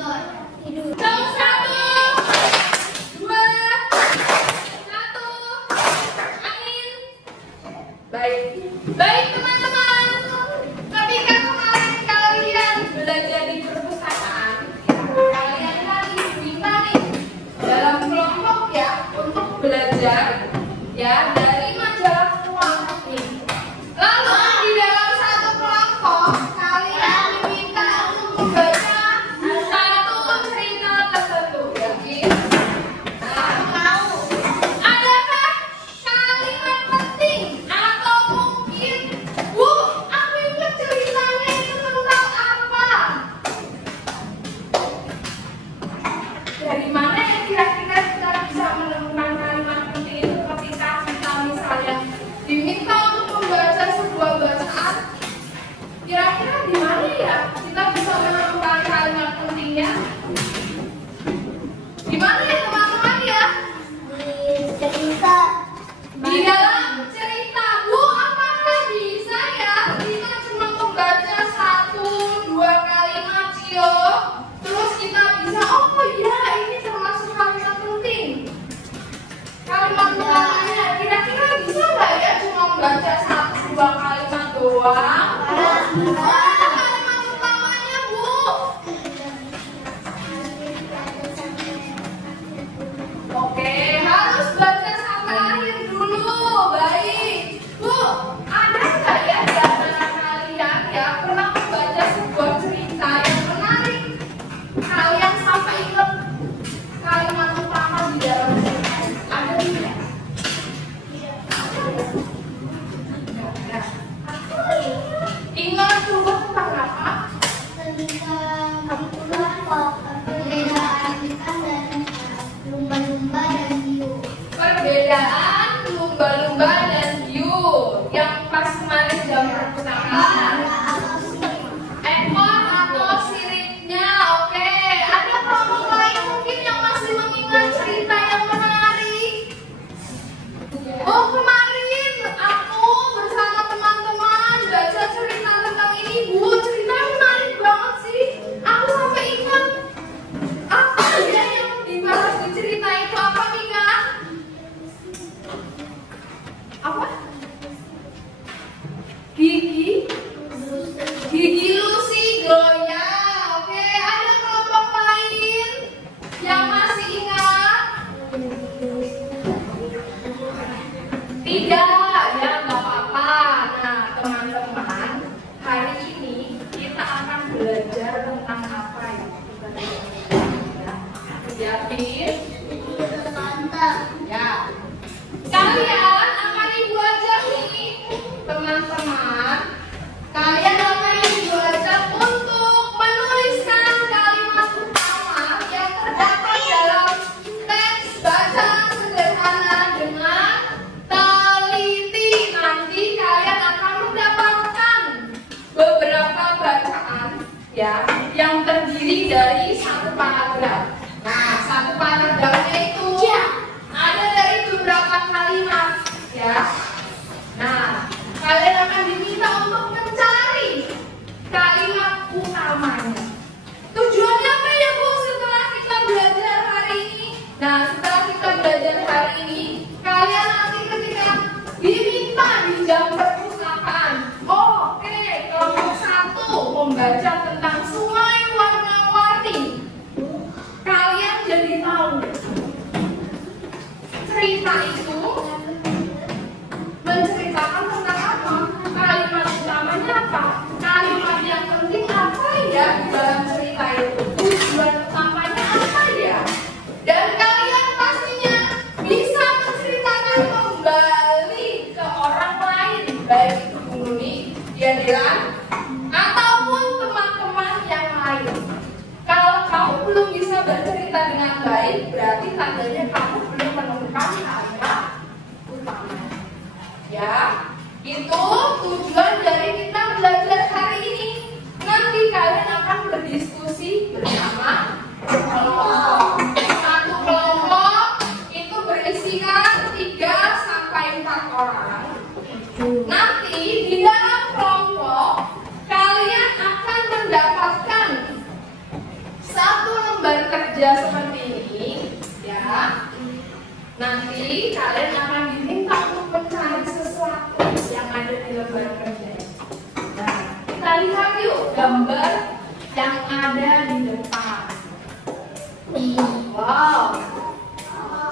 Hitung 1, 2, 1, angin. Baik teman-teman. Ketika kemarin kalian belajar di perpustakaan, kalian tadi diminta nih dalam kelompok ya untuk belajar ya dari majalah kelompok ini. Lalu di dalam satu kelompok kalian diminta untuk membaca satu cerita tertentu, yakin? Adakah kalimat penting atau mungkin, Bu, aku ingat ceritanya itu tentang apa? Dari mana yang kira-kira kita bisa menemukan kalimat penting itu ketika kita misalnya diminta untuk membaca sebuah bacaan? Kira-kira di mana ya kita bisa menemukan kalimat pentingnya? Di mana ya teman-teman ya? Di dalam cerita, Bu, apakah bisa ya kita cuma membaca 1-2 kalimat Cio, terus kita bisa, oh ya ini termasuk kalimat penting. Kalimat utamanya, kira-kira bisa nggak ya cuma membaca 1-2 kalimat doang? Kalimat utamanya, Bu. Oke, harus baca sampai akhir dulu. Baik, Bu, ada nggak ya di antara kalian ya pernah membaca sebuah cerita yang menarik? Kalian sampai ingat kalimat utama di dalam cerita? Ada tidak? Ingat dulu tentang apa? Perbedaan lumba-lumba dan hiu yang pas kemarin jam perpustakaan. Ekor atau siripnya, oke. Ada kelompok lain mungkin yang masih mengingat cerita yang menarik? Oh, kemarin aku bersama teman-teman baca cerita tentang ini, Bu. Ceritanya menarik banget sih. Aku sampai ingat apa ya yang dibahas di cerita itu, apa Mika? Apa? Gigi Lucy goyang. Oke, ada kelompok lain yang masih ingat? Tidak, ya nggak apa-apa. Nah, teman-teman, hari ini kita akan belajar tentang apa ya? Yakin? Ya. Kalian akan Ibu ajak nih, teman-teman. Kalian akan Ibu ajak untuk menuliskan kalimat utama yang terdapat dalam teks bacaan sederhana dengan teliti. Nanti kalian akan mendapatkan beberapa bacaan ya yang terdiri dari satu paragraf. Nah, satu paragrafnya itu ada dari beberapa kalimat ya. Nah, kalian akan diminta untuk mencari kalimat utamanya. Tujuannya apa ya, Bu, setelah kita belajar hari ini? Nah, setelah kita belajar hari ini, kalian nanti ketika diminta di jam perpustakaan, oke, kelompok 1 membaca tentang sungai warna-warni. Kalian jadi tahu cerita itu menceritakan tentang apa? Kalimat utamanya apa? Kalimat yang penting apa ya di dalam cerita itu? Tujuan utamanya apa ya? Dan kalian pastinya bisa menceritakan kembali ke orang lain, baik itu Bu Nuni, Dian, ataupun teman-teman yang lain. Kalau kamu belum bisa bercerita dengan baik, berarti tandanya kamu belum menemukan kalimat utama. Ya, itu tujuan dari kita belajar hari ini. Nanti kalian akan berdiskusi bersama kelompok. Satu kelompok itu berisikan 3-4 orang. Nanti di dalam kelompok kalian akan mendapatkan satu lembar kerja seperti ini, ya. Nanti kalian akan diminta untuk mencari sesuatu yang ada di lembar kerja. Nah, kita lihat yuk gambar yang ada di depan. Wow.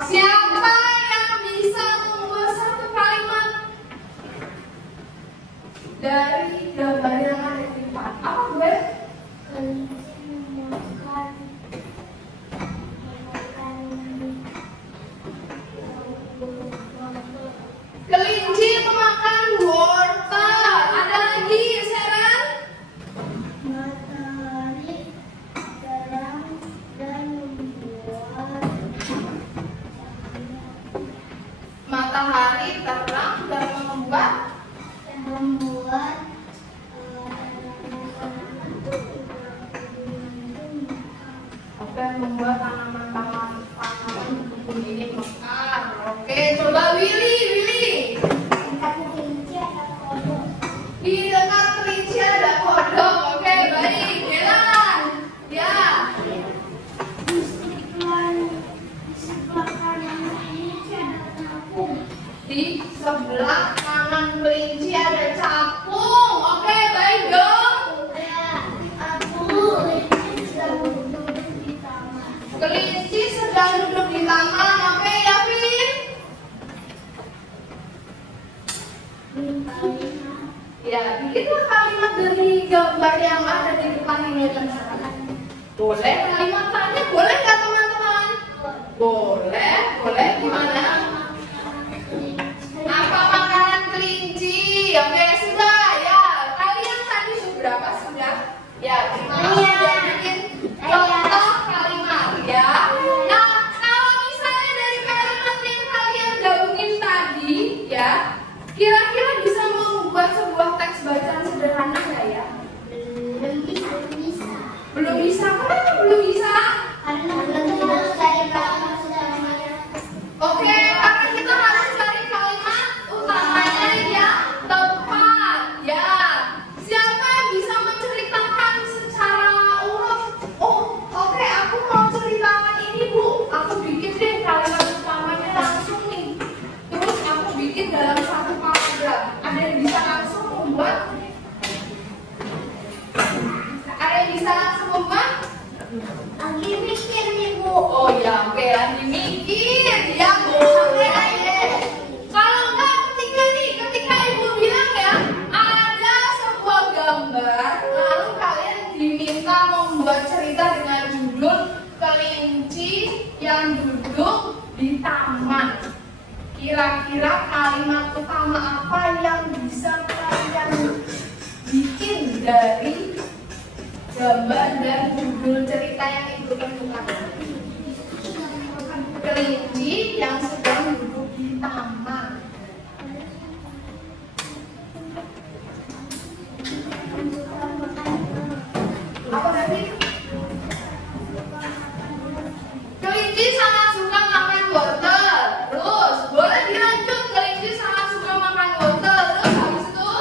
Siapa yang bisa membuat satu kalimat dari gambar yang ada di depan? Apa gue? Kelinci memakan wortel. Ada lagi, Sharon? Matahari terang dan membuat membuat tanaman tubuh ini mekar. Oke, coba Willy. Di dekat kelinci ada kodok. Oke, baik. Jalan. Ya. Di sebelah kanan kelinci ada capung. Oke, baik dong. Kelinci sedang duduk di taman. Oke, Yavin. Ya, bikinlah kalimat dari gambar yang ada di depan ini. Boleh kalimat tanya? Boleh nggak teman-teman? Boleh. Gimana? Apa makanan kelinci? Oke, sudah ya. Kalian tadi berapa sudah? Ya, sudah bikin contoh kalimat ya. Nah, kalau misalnya dari kalimat yang kalian gabungin tadi ya, kira-kira bisa membuat sebuah teks bacaan sederhana nggak ya? Belum bisa. Kenapa belum bisa? Oke, karena kita harus cari kalimat utamanya yang tepat ya. Siapa yang bisa menceritakan secara urut? Oh, oke, aku mau ceritakan ini, Bu. Aku bikin deh kalimat utamanya langsung nih. Terus aku bikin dalam satu paragraf. Ada yang bisa langsung membuat? Ada yang bisa langsung membuat? Lagi mikir nih, Bu. Oh ya, oke, lagi mikir ya, boleh. Kalau enggak, ketika Ibu bilang ya, ada sebuah gambar, lalu kalian diminta membuat cerita dengan judul kelinci yang duduk di taman. Kira-kira kalimat utama apa yang bisa kalian bikin dari gambar dan judul cerita yang Ibu tentukan? Kelinci yang sedang duduk di taman. Apa tadi? Kelinci sangat suka makan wortel. Terus, boleh dilanjut. Kelinci sangat suka makan wortel. Terus habis itu?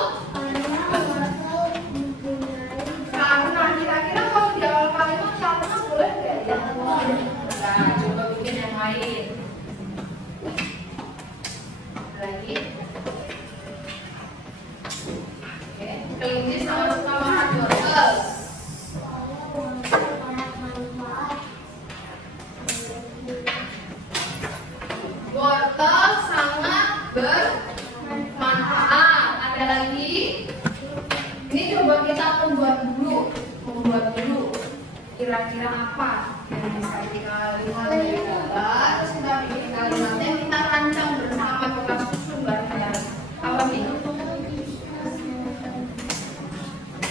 Karena kira-kira kalau di awal kalimat karena boleh nggak ya? Nah, coba bikin yang lain. Lagi. Oke, kelinci sangat suka makan wortel. Wortel sangat bermanfaat. Ada lagi? Ini coba kita membuat dulu. Kira-kira apa yang bisa kita lihat dari gambar? Terus kita bikin kalimatnya, kita rancang bersama, kita susun bareng-bareng. Apa nih?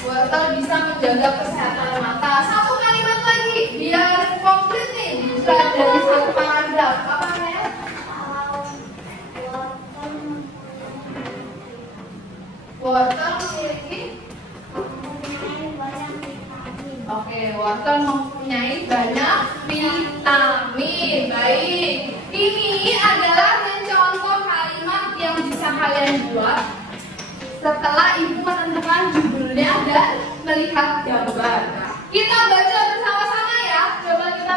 Wortel bisa menjaga kesehatan mata. Satu kalimat lagi, biar komplit nih. Bisa dari satu paragraf. Apa ya? Wortel memiliki. Oke, wortel mempunyai banyak vitamin. Baik, ini adalah contoh kalimat yang bisa kalian buat setelah Ibu menentukan judulnya dan melihat gambar. Kita baca bersama-sama ya. Coba kita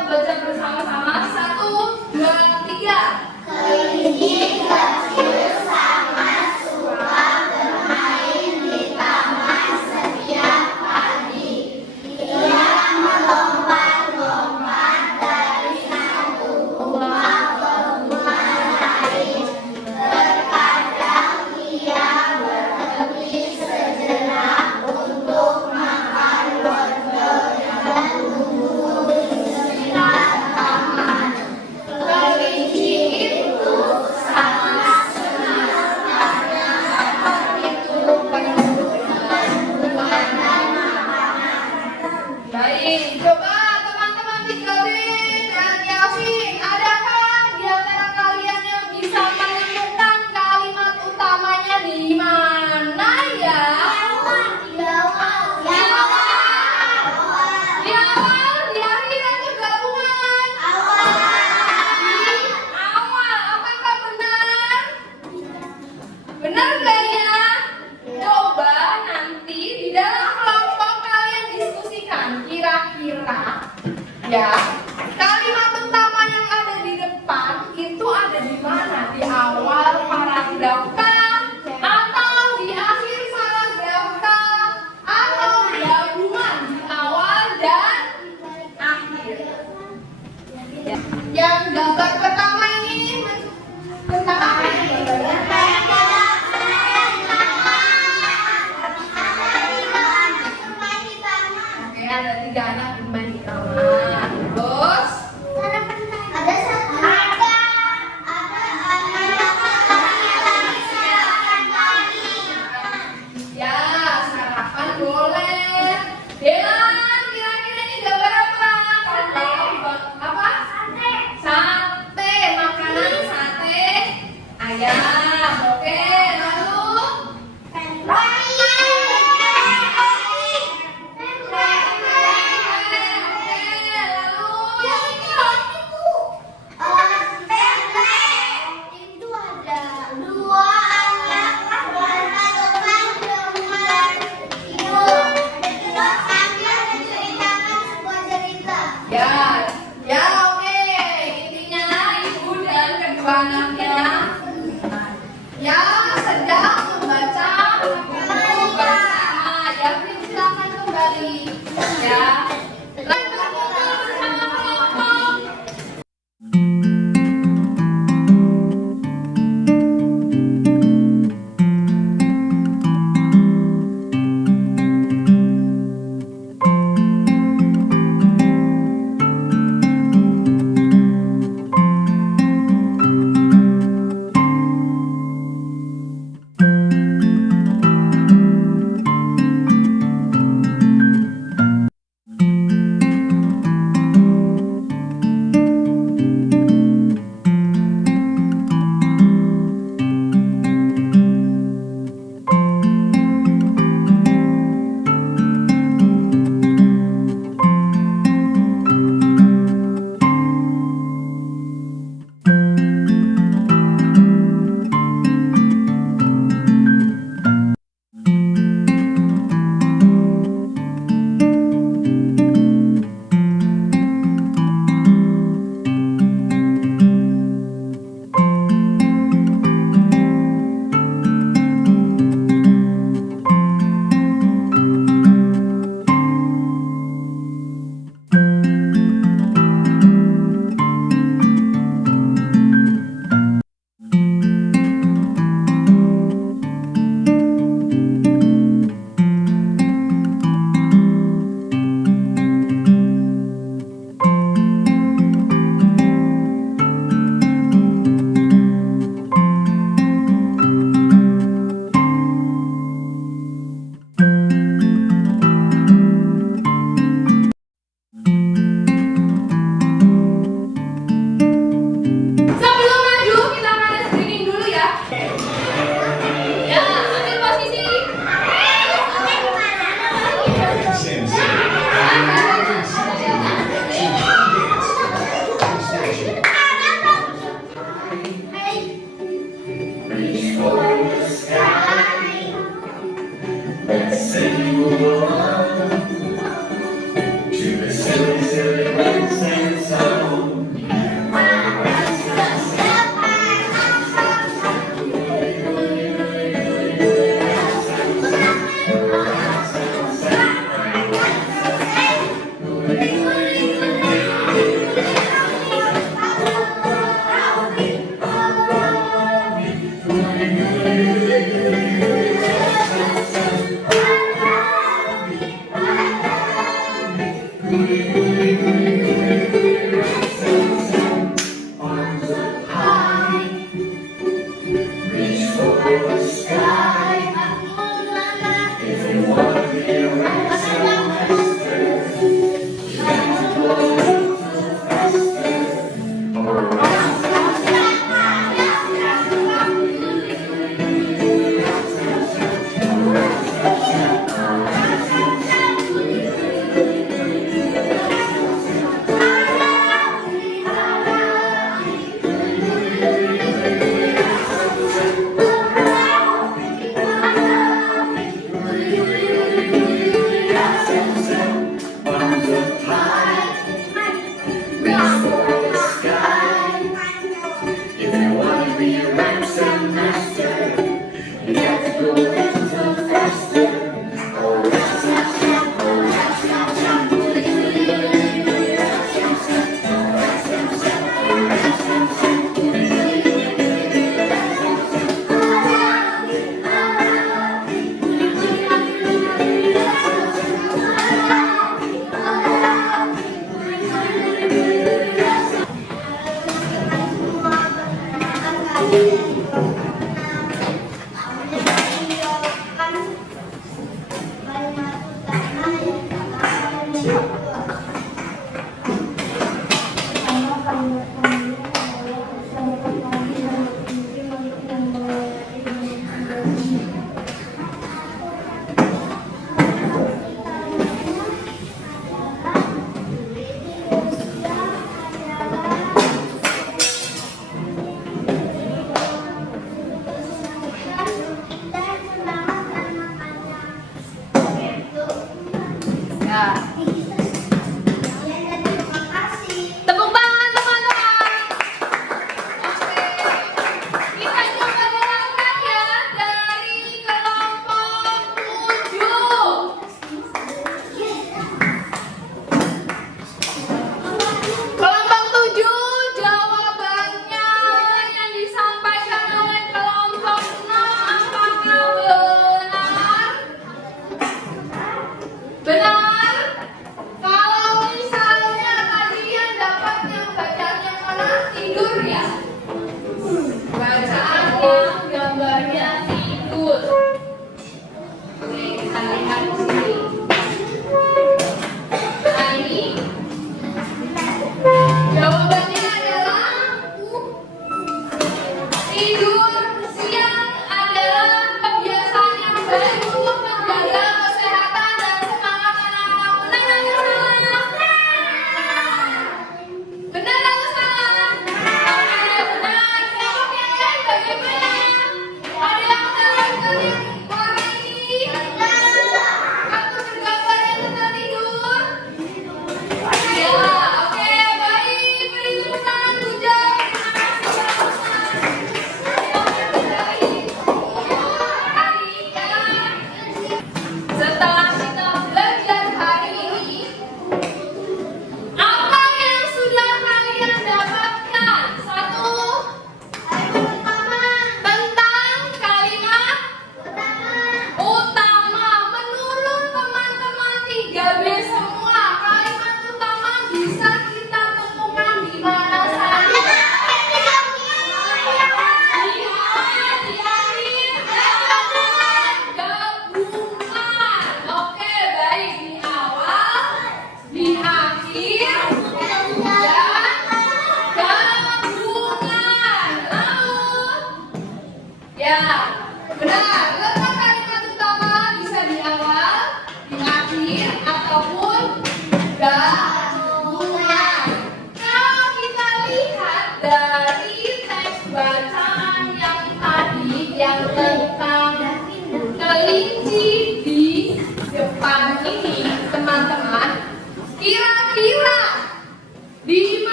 Yang gambar pertama ini tentang apa ini? Oke, ada 3 anak bermain di taman. Terus Ada satu. Ada ya, sarapan boleh. Delan, kira-kira ini gambar apa? Kamu tahu apa? Sate.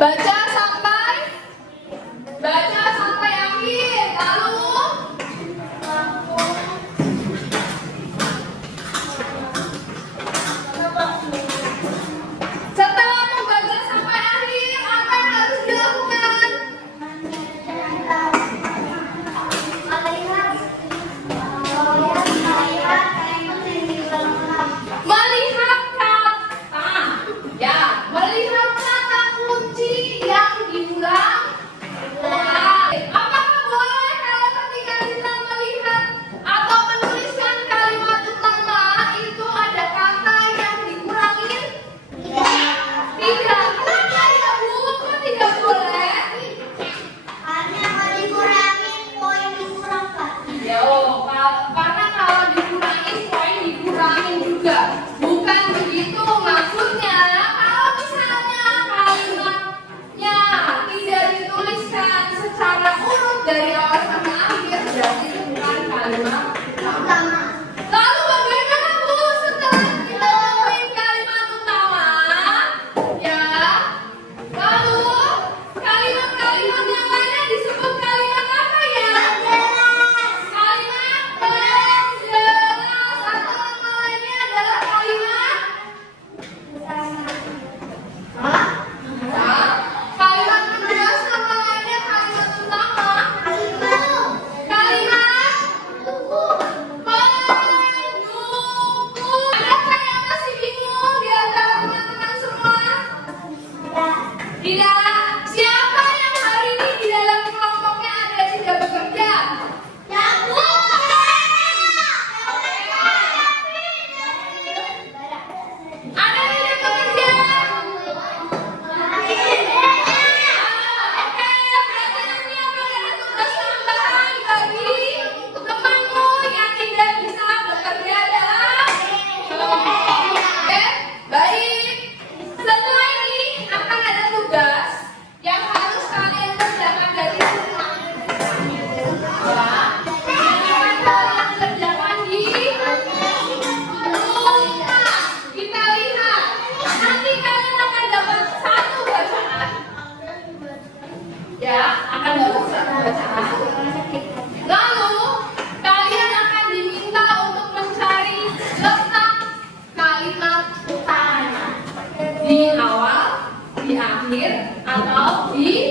Baca sampai akhir. Lalu setelah membaca sampai akhir, apa yang harus dilakukan? Melihat kata, ya, melihat kata kunci yang diulang. Apakah boleh kalau ketika kita melihat atau menuliskan kalimat utama itu ada kata yang dikurangin? Tidak. Kenapa ya Bu? Kok tidak boleh? Karena kalau dikurangin poin dikurangin juga. Bukan begitu maksudnya. Kalau misalnya kalimatnya tidak dituliskan secara urut dari awal sampai akhir, berarti itu bukan kalimat utama. Lalu bagaimana Bu setelah kita nemuin kalimat utama? Ya. Lalu kalimat-kalimat yang lainnya disebut kalimat apa ya? Kalimat penjelas atau nama lainnya adalah kalimat kalimat penjelas, nama lainnya kalimat utama. Kalimat pendukung. Adakah yang masih bingung di antara teman-teman semua? Tidak. Siapa yang hari ini di dalam kelompoknya ada yang tidak bekerja? Ada yang tidak bekerja? Oke, berarti nanti akan ada tugas tambahan bagi temanmu yang tidak bisa bekerja dalam kelompok. Oke, baik. Setelah ini akan ada tugas yang harus kalian kerjakan dari rumah. Ya, yang akan kalian kerjakan di rumah. Kita lihat. Nanti kalian akan dapat satu bacaan. Ya, akan dapat satu bacaan. Lalu kalian akan diminta untuk mencari letak kalimat utama di awal, di akhir, atau di